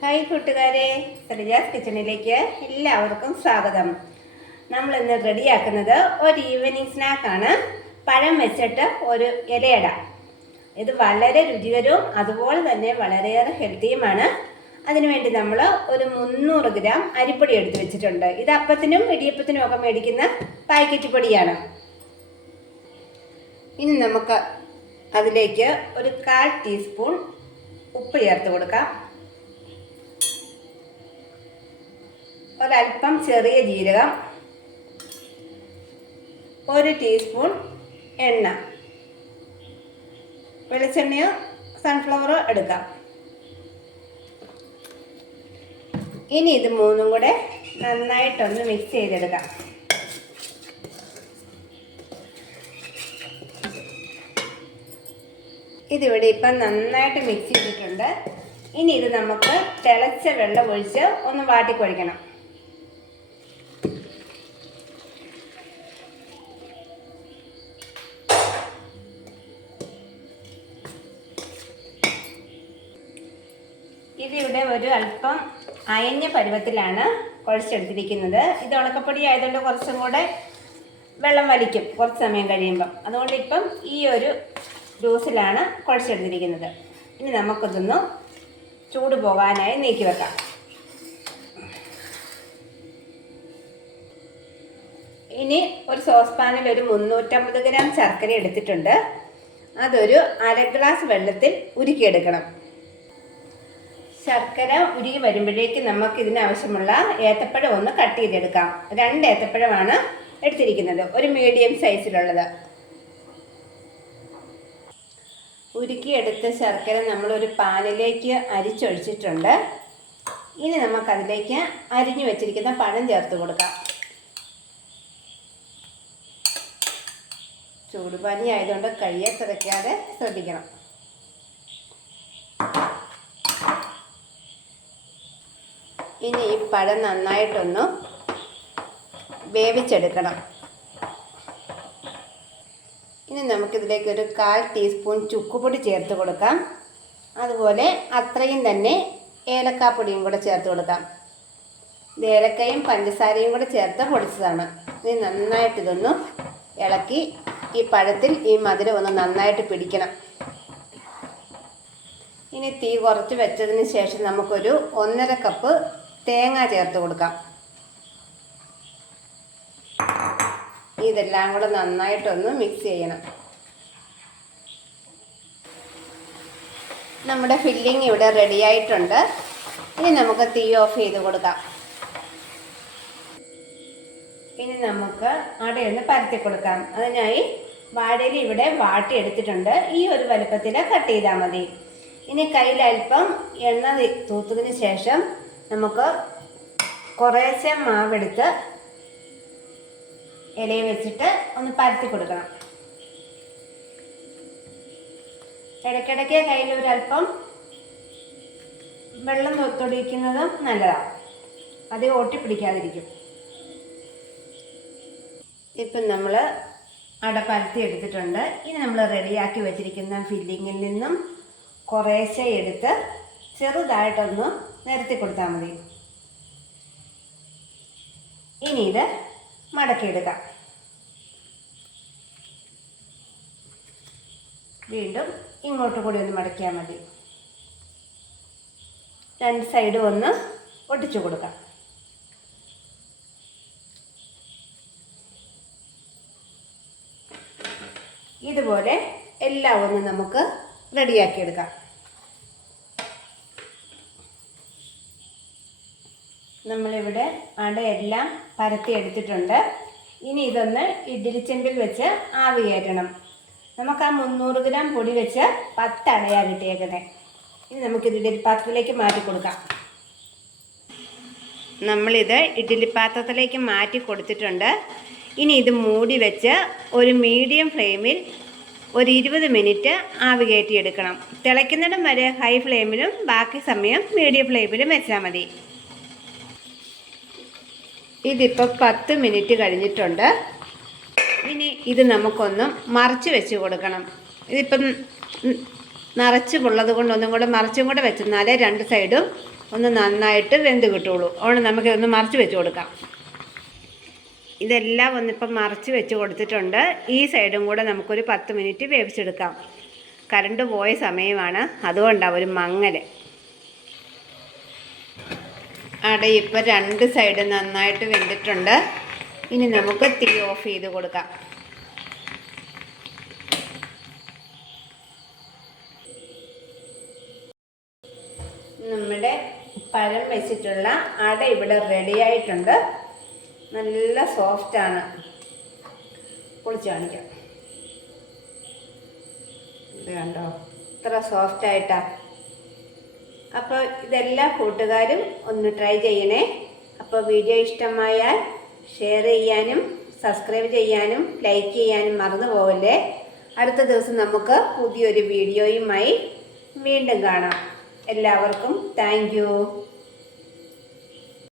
Hi കൂട്ടുകാരെ സരിജാസ് കിച്ചണിലേക്ക് എല്ലാവർക്കും സ്വാഗതം. നമ്മൾ ഇന്ന് റെഡിയാക്കുന്നത് ഒരു ഈവനിങ് സ്നാക്കാണ്. പഴം വെച്ചിട്ട് ഒരു ഇലയട. ഇത് വളരെ രുചികരവും അതുപോലെ തന്നെ വളരെയേറെ ഹെൽത്തിയുമാണ്. അതിനുവേണ്ടി നമ്മൾ ഒരു മുന്നൂറ് ഗ്രാം അരിപ്പൊടി എടുത്ത് വെച്ചിട്ടുണ്ട്. ഇത് അപ്പത്തിനും ഇടിയപ്പത്തിനും ഒക്കെ മേടിക്കുന്ന പാക്കറ്റ് പൊടിയാണ്. ഇനി നമുക്ക് അതിലേക്ക് ഒരു കാൽ ടീസ്പൂൺ ഉപ്പ് ചേർത്ത് കൊടുക്കാം. ഒരല്പം ചെറിയ ജീരകം ഒരു ടീസ്പൂൺ എണ്ണ വെളിച്ചെണ്ണയോ സൺഫ്ലവറോ എടുക്കാം. ഇനി ഇത് മൂന്നും കൂടെ നന്നായിട്ടൊന്ന് മിക്സ് ചെയ്തെടുക്കാം. ഇതിവിടെ ഇപ്പം നന്നായിട്ട് മിക്സ് ചെയ്തിട്ടുണ്ട്. ഇനി ഇത് നമുക്ക് തിളച്ച വെള്ളം ഒഴിച്ച് ഒന്ന് വാട്ടിക്കൊഴിക്കണം. ഇതിവിടെ ഒരു അല്പം അയഞ്ഞ പരുവത്തിലാണ് കുഴച്ചെടുത്തിരിക്കുന്നത്. ഇത് ഉണക്കപ്പൊടി ആയതുകൊണ്ട് കുറച്ചും കൂടെ വെള്ളം വലിക്കും കുറച്ച് സമയം കഴിയുമ്പം. അതുകൊണ്ട് ഇപ്പം ഈ ഒരു ജ്യൂസിലാണ് കുഴച്ചെടുത്തിരിക്കുന്നത്. ഇനി നമുക്കിതൊന്ന് ചൂട് പോകാനായി നീക്കി വെക്കാം. ഇനി ഒരു സോസ് പാനിൽ ഒരു മുന്നൂറ്റമ്പത് ഗ്രാം ശർക്കര എടുത്തിട്ടുണ്ട്. അതൊരു അര ഗ്ലാസ് വെള്ളത്തിൽ ഉരുക്കിയെടുക്കണം. ശർക്കര ഉരുകി വരുമ്പോഴേക്ക് നമുക്ക് ഇതിനാവശ്യമുള്ള ഏത്തപ്പഴം ഒന്ന് കട്ട് ചെയ്തെടുക്കാം. രണ്ട് ഏത്തപ്പഴമാണ് എടുത്തിരിക്കുന്നത്. ഒരു മീഡിയം സൈസിലുള്ളത്. ഉരുക്കിയെടുത്ത ശർക്കര നമ്മളൊരു പാനിലേക്ക് അരിച്ചൊഴിച്ചിട്ടുണ്ട്. ഇനി നമുക്കതിലേക്ക് അരിഞ്ഞു വെച്ചിരിക്കുന്ന പഴം ചേർത്ത് കൊടുക്കാം. ചൂടുപാനി ആയതുകൊണ്ട് കയ്യെ തിരക്കാതെ ശ്രദ്ധിക്കണം. ഇനി ഈ പഴം നന്നായിട്ടൊന്ന് വേവിച്ചെടുക്കണം. ഇനി നമുക്കിതിലേക്ക് ഒരു കാൽ ടീസ്പൂൺ ചുക്കുപൊടി ചേർത്ത് കൊടുക്കാം. അതുപോലെ അത്രയും തന്നെ ഏലക്കാപ്പൊടിയും കൂടെ ചേർത്ത് കൊടുക്കാം. ഇത് ഏലക്കയും പഞ്ചസാരയും കൂടെ ചേർത്ത് പൊടിച്ചതാണ്. ഇനി നന്നായിട്ട് ഇതൊന്ന് ഇളക്കി ഈ പഴത്തിൽ ഈ മധുരം ഒന്ന് നന്നായിട്ട് പിടിക്കണം. ഇനി തീ കുറച്ച് വെച്ചതിന് ശേഷം നമുക്കൊരു ഒന്നര കപ്പ് തേങ്ങ ചേർത്ത് കൊടുക്കാം. ഇതെല്ലാം കൂടെ നന്നായിട്ടൊന്ന് മിക്സ് ചെയ്യണം. നമ്മുടെ ഫില്ലിംഗ് ഇവിടെ റെഡി ആയിട്ടുണ്ട്. ഇനി നമുക്ക് തീ ഓഫ് ചെയ്ത് കൊടുക്കാം. ഇനി നമുക്ക് അടയൊന്ന് പരത്തി കൊടുക്കാം. അതിനായി വാഴയിൽ ഇവിടെ വാട്ടി എടുത്തിട്ടുണ്ട്. ഈ ഒരു വലുപ്പത്തിൽ കട്ട് ചെയ്താൽ മതി. ഇനി കയ്യിൽ അല്പം എണ്ണ തൂത്തതിന് ശേഷം നമുക്ക് കുറേശ്ശെ മാവെടുത്ത് ഇലയിൽ വെച്ചിട്ട് ഒന്ന് പരത്തി കൊടുക്കണം. ഇടയ്ക്കിടയ്ക്ക് കയ്യിൽ ഒരല്പം വെള്ളം തൊടിയിക്കുന്നതും നല്ലതാണ് അത് ഒട്ടിപ്പിടിക്കാതിരിക്കും ഇപ്പം നമ്മൾ അട പരത്തി എടുത്തിട്ടുണ്ട്. ഇനി നമ്മൾ റെഡിയാക്കി വെച്ചിരിക്കുന്ന ഫില്ലിങ്ങിൽ നിന്നും കുറേശ്ശെ എടുത്ത് ചെറുതായിട്ടൊന്ന് നിരത്തി കൊടുത്താൽ മതി. ഇനി ഇത് മടക്കിയെടുക്കുക വീണ്ടും ഇങ്ങോട്ട് കൂടി ഒന്ന് മടക്കിയാൽ മതി. രണ്ട് സൈഡും ഒന്ന് ഒട്ടിച്ചു കൊടുക്കാം. ഇതുപോലെ എല്ലാം ഒന്ന് നമുക്ക് റെഡിയാക്കിയെടുക്കാം നമ്മളിവിടെ അടയെല്ലാം പരത്തി എടുത്തിട്ടുണ്ട്. ഇനി ഇതൊന്ന് ഇഡ്ഡലി ചെമ്പിൽ വെച്ച് ആവി കയറ്റണം. നമുക്ക് ആ മുന്നൂറ് ഗ്രാം പൊടി വെച്ച് പത്ത് അടയാണ് കിട്ടിയേക്കുന്നത് ഇനി നമുക്കിത് ഇഡ്ഡലി പാത്രത്തിലേക്ക് മാറ്റി കൊടുക്കാം. നമ്മളിത് ഇഡ്ഡലി പാത്രത്തിലേക്ക് മാറ്റി കൊടുത്തിട്ടുണ്ട്. ഇനി ഇത് മൂടി വെച്ച് ഒരു മീഡിയം ഫ്ലെയിമിൽ ഒരു ഇരുപത് മിനിറ്റ് ആവി കയറ്റിയെടുക്കണം. തിളയ്ക്കുന്നിടം വരെ ഹൈ ഫ്ലെയിമിലും ബാക്കി സമയം മീഡിയം ഫ്ലെയിമിലും വെച്ചാൽ മതി. ഇതിപ്പോൾ പത്ത് മിനിറ്റ് കഴിഞ്ഞിട്ടുണ്ട്. ഇനി ഇത് നമുക്കൊന്ന് മറച്ച് വെച്ച് കൊടുക്കണം. ഇതിപ്പം നിറച്ച് ഉള്ളത് കൊണ്ട് ഒന്നും കൂടെ മറിച്ചും കൂടെ വെച്ചെന്നാലേ രണ്ട് സൈഡും ഒന്ന് നന്നായിട്ട് വെന്ത് കിട്ടുള്ളൂ. അതുകൊണ്ട് നമുക്കിതൊന്ന് മറിച്ച് വെച്ച് കൊടുക്കാം. ഇതെല്ലാം ഒന്നിപ്പം മറിച്ച് വെച്ച് കൊടുത്തിട്ടുണ്ട്. ഈ സൈഡും കൂടെ നമുക്കൊരു പത്ത് മിനിറ്റ് വേവിച്ചെടുക്കാം. കറണ്ട് പോയ സമയമാണ്. അതുകൊണ്ടാണ് ഒരു മങ്ങൽ അട ഇപ്പം രണ്ട് സൈഡ് നന്നായിട്ട് വെന്തിട്ടുണ്ട്. ഇനി നമുക്ക് തീ ഓഫ് ചെയ്ത് കൊടുക്കാം. നമ്മുടെ പഴം വെച്ചിട്ടുള്ള അട ഇവിടെ റെഡിയായിട്ടുണ്ട് നല്ല സോഫ്റ്റാണ് പൊളിച്ച് കാണിക്കാം. ഇത് കണ്ടോ? ഇത്ര സോഫ്റ്റ് ആയിട്ടാ. അപ്പോൾ ഇതെല്ലാ കൂട്ടുകാരും ഒന്ന് ട്രൈ ചെയ്യണേ. അപ്പോൾ വീഡിയോ ഇഷ്ടമായാൽ ഷെയർ ചെയ്യാനും സബ്സ്ക്രൈബ് ചെയ്യാനും ലൈക്ക് ചെയ്യാനും മറന്നു പോകല്ലേ അടുത്ത ദിവസം നമുക്ക് പുതിയൊരു വീഡിയോയുമായി വീണ്ടും കാണാം. എല്ലാവർക്കും താങ്ക്